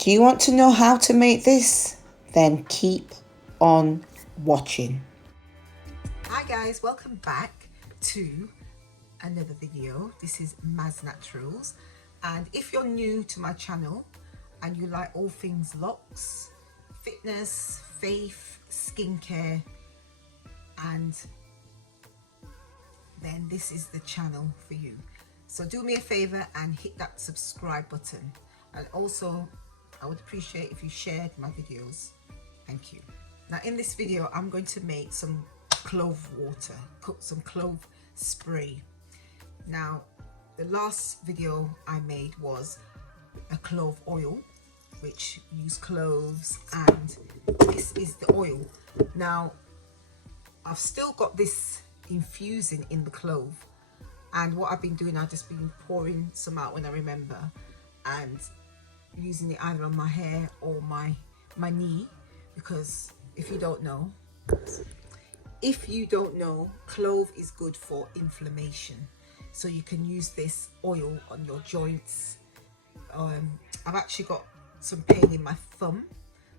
Do you want to know how to make this? Then keep on watching. Hi guys, welcome back to another video. This is Maz Naturals, and if you're new to my channel and you like all things Locs, fitness, faith, skincare, and then this is the channel for you. So do me a favor and hit that subscribe button, and also I would appreciate if you shared my videos. Thank you. Now in this video I'm going to make some clove water, cook some clove spray. Now the last video I made was a clove oil, which used cloves, and this is the oil. Now I've still got this infusing in the clove, and what I've been doing, I've just been pouring some out when I remember and using it either on my hair or my knee, because if you don't know, clove is good for inflammation, so you can use this oil on your joints. I've actually got some pain in my thumb,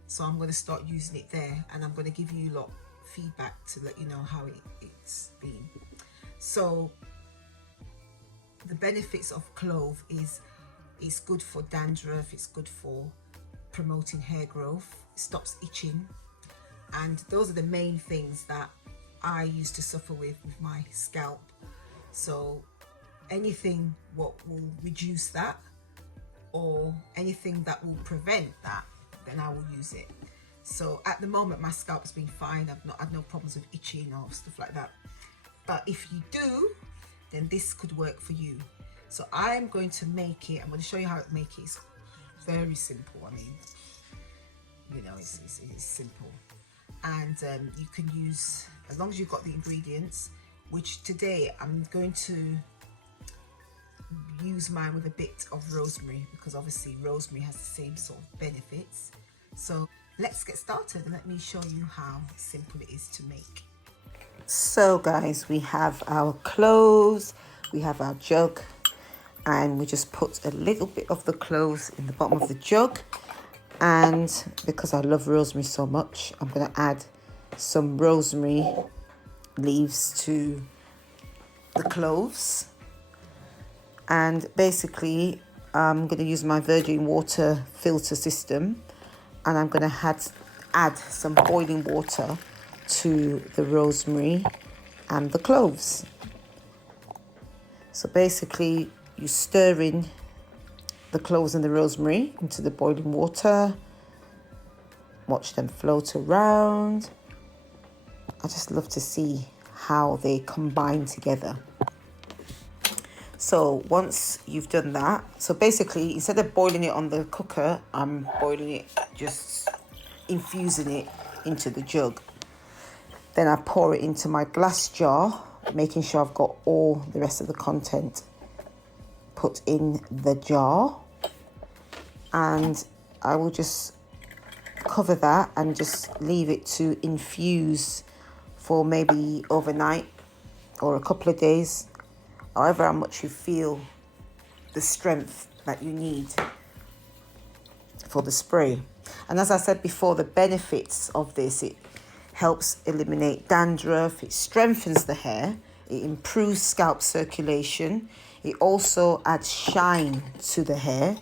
so I'm going to start using it there, and I'm going to give you a lot feedback to let you know how it's been. So the benefits of clove is it's good for dandruff, it's good for promoting hair growth, it stops itching, and those are the main things that I used to suffer with my scalp. So anything what will reduce that, or anything that will prevent that, then I will use it. So at the moment my scalp has been fine. I've not had no problems with itching or stuff like that. But if you do, then this could work for you. So I'm going to make it. I'm going to show you how to make it. It's very simple. I mean, you know, it's simple, and you can use, as long as you've got the ingredients, which today I'm going to use mine with a bit of rosemary, because obviously rosemary has the same sort of benefits. So let's get started and let me show you how simple it is to make. So guys, we have our cloves, we have our jug, and we just put a little bit of the cloves in the bottom of the jug. And because I love rosemary so much, I'm going to add some rosemary leaves to the cloves. And basically I'm going to use my virgin water filter system, and I'm going to add some boiling water to the rosemary and the cloves. So basically you stir in the cloves and the rosemary into the boiling water, watch them float around. I just love to see how they combine together. So once you've done that, so basically instead of boiling it on the cooker, I'm boiling it, just infusing it into the jug. Then I pour it into my glass jar, making sure I've got all the rest of the content put in the jar. And I will just cover that and just leave it to infuse for maybe overnight or a couple of days, however much you feel the strength that you need for the spray. And as I said before, the benefits of this, it helps eliminate dandruff, it strengthens the hair, it improves scalp circulation, it also adds shine to the hair,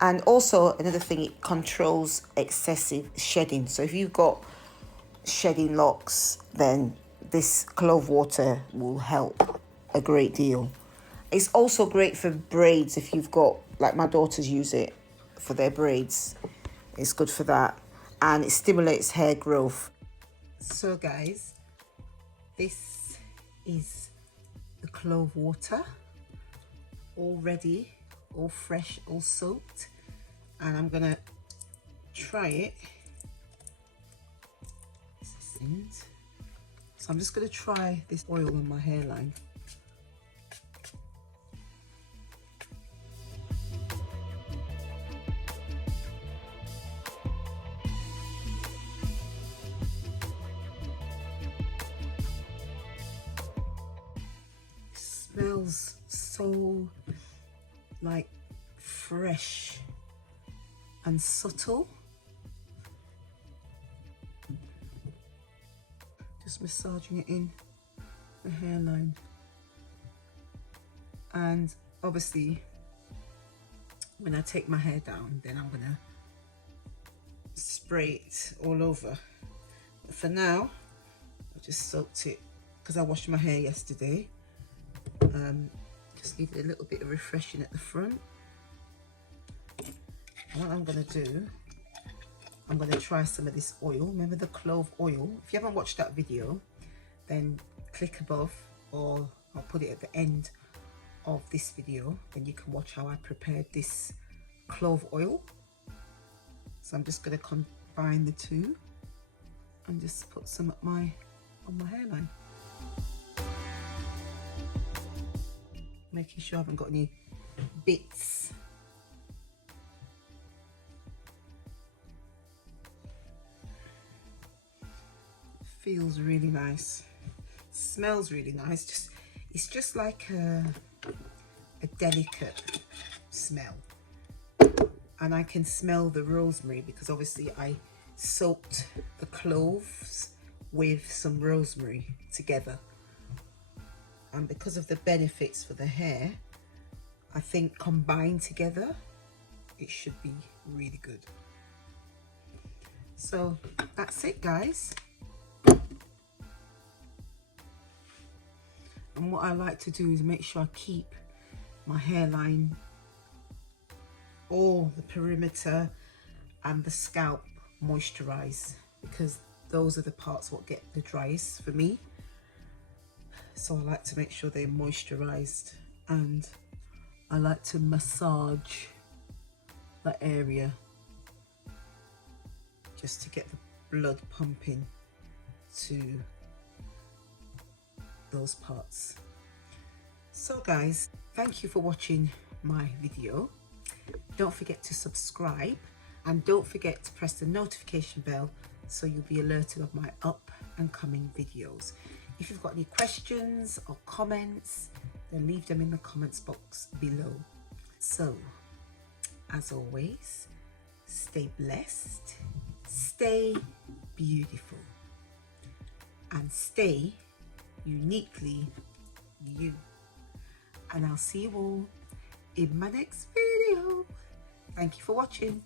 and also another thing, it controls excessive shedding. So if you've got shedding locks, then this clove water will help a great deal. It's also great for braids. If you've got, like my daughters use it for their braids, it's good for that, and it stimulates hair growth. So guys, this is the clove water, all ready, all fresh, all soaked, and I'm gonna try it. So I'm just gonna try this oil on my hairline. Smells so like fresh and subtle. Just massaging it in the hairline. And obviously when I take my hair down, then I'm gonna spray it all over. But for now, I just soaked it because I washed my hair yesterday. Just give it a little bit of refreshing at the front. And what I'm gonna do, I'm gonna try some of this oil. Remember the clove oil? If you haven't watched that video, then click above, or I'll put it at the end of this video, then you can watch how I prepared this clove oil. So I'm just going to combine the two and just put some on my hairline, making sure I haven't got any bits. Feels really nice, smells really nice. It's just like a delicate smell, and I can smell the rosemary because obviously I soaked the cloves with some rosemary together, and because of the benefits for the hair, I think combined together it should be really good. So that's it, guys. And what I like to do is make sure I keep my hairline, all the perimeter and the scalp moisturized, because those are the parts what get the driest for me. So I like to make sure they're moisturized, and I like to massage that area just to get the blood pumping to those parts. So guys, thank you for watching my video. Don't forget to subscribe, and don't forget to press the notification bell so you'll be alerted of my up and coming videos. If you've got any questions or comments, then leave them in the comments box below. So as always, stay blessed, stay beautiful, and stay uniquely you. And I'll see you all in my next video. Thank you for watching.